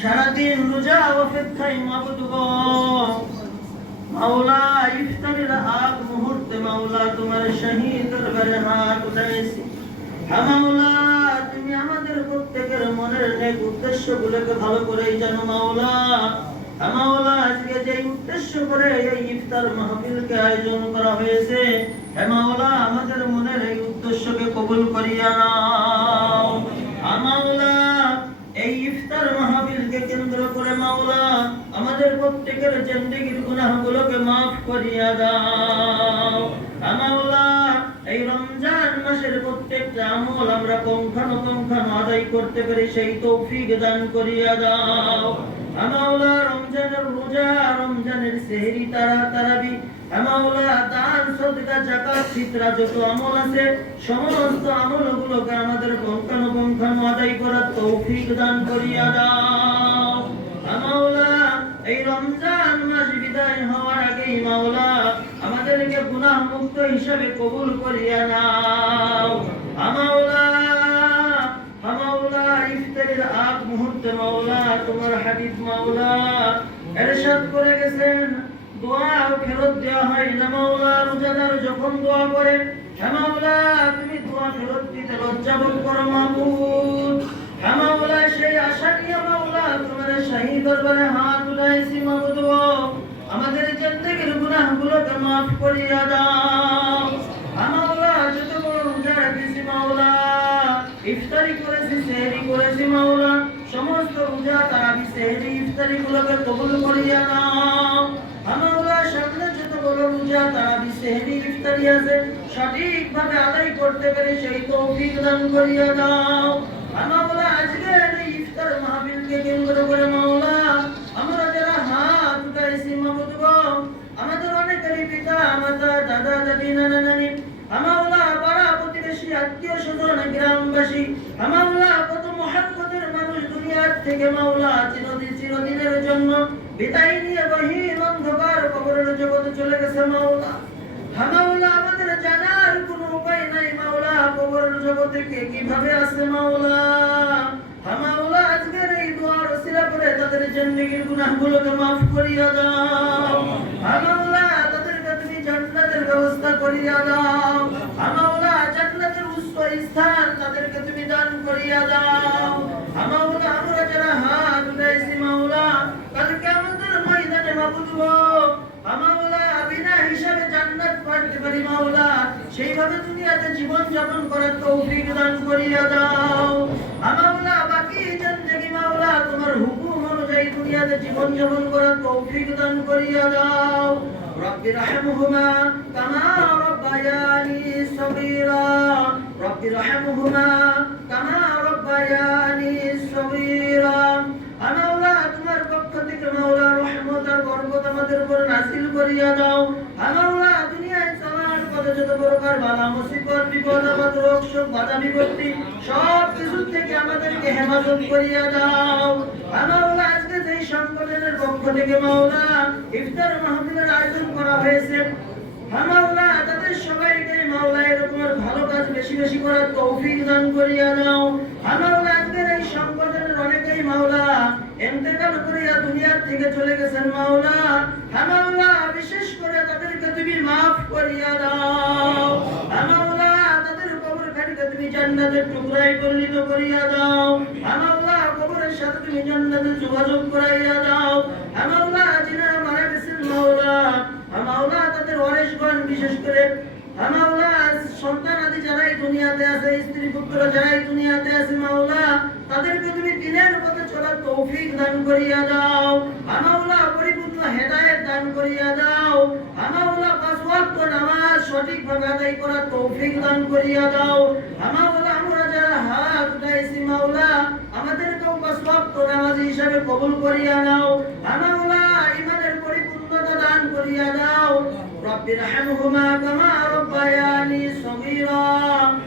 সারাদিন রোজা অপেক্ষায় মাবুদ মাওলা, ইফতারের আগ মুহূর্তে মাওলা, তোমার শহীদ দরবারে হাত উঠাইছি। হ্যাঁ মাওলা, তুমি আমাদের প্রত্যেকের মনের নেক উদ্দেশ্যগুলোকে ভালো করেই জানো মাওলা। হ্যাঁ মাওলা, আজকে যে উদ্দেশ্য করে এই ইফতার মাহফিলকে আয়োজন করা হয়েছে হ্যাঁ মাওলা, আমাদের মনের এই উদ্দেশ্যকে কবুল করিয়া নাও হ্যাঁ মাওলা এই ইফতার মাহফিলকে কেন্দ্র করে মাওলা, আমাদের প্রত্যেকের জিন্দেগির গুনাহগুলোকে মাফ করিয়া দাও। এই রমজান মাসের প্রত্যেকটা আমল আমরা কঙ্খানো কঙ্খানো আদায় করতে পারি সেই তৌফিক দান করিয়া দাও। আমাওলা রমজানের রোজা, রমজানের সেহরি তারা তারাবি আমাওলা দান, সদকা ফিতরা যত আমল আছে, সমস্ত আমলগুলোকে আমাদের কঙ্খানো কঙ্খানো আদায় করার তৌফিক দান করিয়া দাও। এই রমজান মাস বিদায় হওয়ার আগেই মাওলা আমাদেরকে গুনাহ মুক্ত হিসাবে কবুল করিয়া নাও। আমাওলা আমাওলা ইফতারের আগ মুহূর্তে মাওলা, তোমার হাবিব মাওলা এরশাদ করে গেছেন। দোয়া ফেরত দেওয়া হয় না মাওলা, রোজাদার যখন দোয়া করে হ্যাঁ তুমি দোয়া ফেরত দিতে লজ্জাবোধ করো মাবুদ হ্যাঁ সেই আশা নিয়ে মাওলা তোমার শাহী দরবারে হাত উঠাইছি মাবুদ। আমাদের জিন্দেগির মাফ করিয়া দাও। হ্যাঁ যত বড় রোজা রাখিছি মাওলা, ইফতারি করেছি সেহরি করেছি মাওলা, সমস্ত রোজা তারাবি সেহরি ইফতারি গুলোকে কবুল করিয়া নাও। আমাওলা সামনে যত বড় রোজা তারাবি সেহরি ইফতারি আছে, সঠিকভাবে আদায় করতে পেরে সেই তৌফিক দান করিয়া দাও। আমাওলা আজকে ইফতার মাহফিলকে কেন্দ্র করে মাওলা আমরা যারা হাত উঠাইছি মাহমুদ গো আমাদের অনেকেরই পিতা মাতা দাদা দাদি নানা পাড়া প্রতিবেশী আত্মীয় স্বজন, গ্রামবাসী আমাওলা কত মহাব্বতের মানুষ দুনিয়ার থেকে মাওলা চিরদিন চিরদিনের জন্য বিদায় নিয়ে গহীন অন্ধকার কবরের জগতে চলে গেছে মাওলা। হামাওলা আমাদের জানার কোনো উপায় নাই মাওলা, কবরের জগতে কে কীভাবে আছে মাওলা? হামাওলা আজকের এই তাদের জিন্দেগির মাফ করিয়া দাও হামাওলা তাদেরকে তুমি জান্নাতের ব্যবস্থা করিয়া দাও হামাওলা জান্নাতের উচ্চ স্থান তাদেরকে তুমি দান করিয়া দাও হামাওলা আমরা যারা হাত উঠাইছি মাওলা কালকে আমাদের ময়দানে মাবুদ গো আমাওলা বিনা হিসাবে জান্নাত পাইতে পারি মাওলা সেইভাবে দুনিয়াতে জীবন যাপন করার তৌফিক দান করিয়া দাও আমাওলা বাকি জিন্দেগি মাওলা তোমার হুকুম অনুযায়ী দুনিয়াতে জীবন যাপন করার তৌফিক দান করিয়া দাও رب ارحمهما كما ربياني صغيرا رب ارحمهما كما ربياني صغيرا আমাওলা তোমার পক্ষ থেকে মাওলা রহমত আর বরকত আমাদের উপর নাসিল করিয়া দাও আমাওলা দুনিয়ায় চলার পথে যত প্রকার বালা মুসিবত বিপদ আপদ রোগ শোক বাধা বিপত্তি সব কিছু থেকে আমাদেরকে হেফাজত করিয়া দাও আমাওলা আজকে যেই সংগঠনের পক্ষ থেকে মাওলা ইফতার মাহফিলের আয়োজন করা হয়েছে বেশি করার তৌফিক দান করিয়া দাও মাওলা আজকের এই সংগঠনের অনেকেই মাওলা ইন্তেকাল করিয়া দুনিয়ার থেকে চলে গেছেন মাওলা। মাওলা বিশেষ করে তাদেরকে তুমি মাফ করিয়া দাও। মাওলা তাদের কবর খানিকে তুমি জান্নাতের টুকরাই পরিণত করিয়া দাও। মাওলা কবরের সাথে তুমি জান্নাতের যোগাযোগ করাইয়া দাও। মাওলা যিনারা মারা গেছেন মাওলা মাওলা তাদের ওয়ারিশগণ বিশেষ করে মাওলা সন্তান আদি যারাই দুনিয়াতে আছে স্ত্রী পুত্র যারাই দুনিয়াতে আছে মাওলা তাদেরকে তুমি দিনের পথে চলার তৌফিক দান করিয়া দাও মাওলা পরিপূর্ণ হেদায়েত দান করিয়া দাও মাওলা পাঁচ ওয়াক্ত নামাজ সঠিকভাবে আদায় করার তৌফিক দান করিয়া দাও মাওলা আমরা যারা হাত উঠাইছি মাওলা আমাদেরকেও পাঁচ ওয়াক্ত নামাজ হিসাবে কবুল করিয়া নাও মাওলা ইমানের পরিপূর্ণতা দান করিয়া দাও رب ارحمهما كما ربياني صغيرا سبحان ربك رب